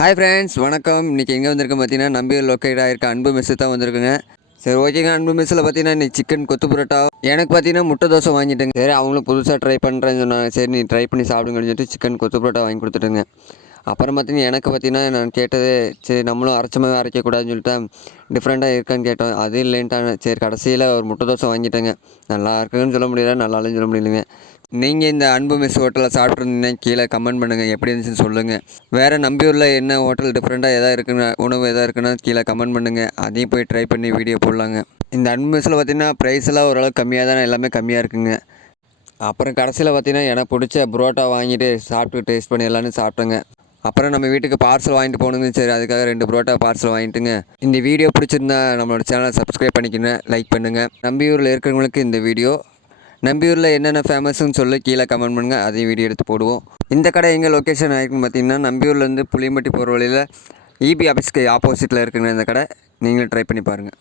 Hi friends, வணக்கம். இன்றைக்கி எங்கே வந்திருக்கேன் பார்த்தீங்கன்னா, நம்பியூர் லொக்கேட் ஆகிருக்க அன்பு மெஸ்ஸு தான் வந்திருக்குங்க. சரி, ஓகேங்க. அன்பு மெஸ்ஸில் பார்த்தீங்கன்னா இன்றைக்கி சிக்கன் கொத்து புரோட்டா, எனக்கு பார்த்தீங்கன்னா முட்டை தோசை வாங்கிட்டேங்க. சரி, அவங்களும் புதுசாக ட்ரை பண்ணுறேன்னு சொன்னாங்க. சரி, நீ ட்ரை பண்ணி சாப்பிடுங்கன்னு சொல்லிட்டு சிக்கன் கொத்து புரோட்டா வாங்கி கொடுத்துட்டுங்க. அப்புறம் பார்த்தீங்கன்னா எனக்கு பார்த்தீங்கன்னா நான் கேட்டது, சரி நம்மளும் அரைச்சமாகவே அரைக்கக்கூடாதுன்னு சொல்லிட்டு டிஃப்ரெண்ட்டாக இருக்கான்னு கேட்டோம். அது இல்லைன்ட்டாங்க. சரி, கடைசியில் ஒரு முட்டை தோசை வாங்கிட்டேங்க. நல்லா இருக்குன்னு சொல்ல முடியல, நல்லா இல்லைன்னு சொல்ல முடியலைங்க. நீங்கள் இந்த அன்பு மெஸ் ஹோட்டலில் சாப்பிட்ருந்தீங்கன்னா கீழே கமெண்ட் பண்ணுங்கள், எப்படி இருந்துச்சுன்னு சொல்லுங்கள். வேறு நம்பியூரில் என்ன ஹோட்டல் டிஃப்ரெண்ட்டாக எதாவது இருக்குன்னு, உணவு எதாவது இருக்குன்னா கீழே கமெண்ட் பண்ணுங்கள். அதையும் போய் ட்ரை பண்ணி வீடியோ போடலாங்க. இந்த அன்பு மெஸ்ஸில் பார்த்தீங்கன்னா ப்ரைஸ் எல்லாம் ஓரளவுக்கு கம்மியாக தானே, எல்லாமே கம்மியாக இருக்குங்க. அப்புறம் கடைசியில் பார்த்தீங்கன்னா எனக்கு பிடிச்ச புரோட்டா வாங்கிட்டு சாப்பிட்டு டேஸ்ட் பண்ணி எல்லாமே சாப்பிட்டேங்க. அப்புறம் நம்ம வீட்டுக்கு பார்சல் வாங்கிட்டு போகணுங்க. சரி, அதுக்காக 2 புரோட்டா பார்சல் வாங்கிட்டுங்க. இந்த வீடியோ பிடிச்சிருந்தா நம்மளோட சேனலை சப்ஸ்கிரைப் பண்ணிக்கங்க, லைக் பண்ணுங்கள். நம்பியூரில் இருக்கிறவங்களுக்கு இந்த வீடியோ, நம்பியூரில் என்னென்ன ஃபேமஸ்ன்னு சொல்லி கீழே கமெண்ட் பண்ணுங்கள், அதையும் வீடியோ எடுத்து போடுவோம். இந்த கடை எங்கே லொக்கேஷன் ஆகிருக்குன்னு பார்த்தீங்கன்னா, நம்பியூர்லேருந்து புளியம்பட்டி போகிற வழியில் இபி ஆஃபீஸ்க்கு ஆப்போசிட்டில் இருக்குங்க இந்த கடை. நீங்களும் ட்ரை பண்ணி பாருங்கள்.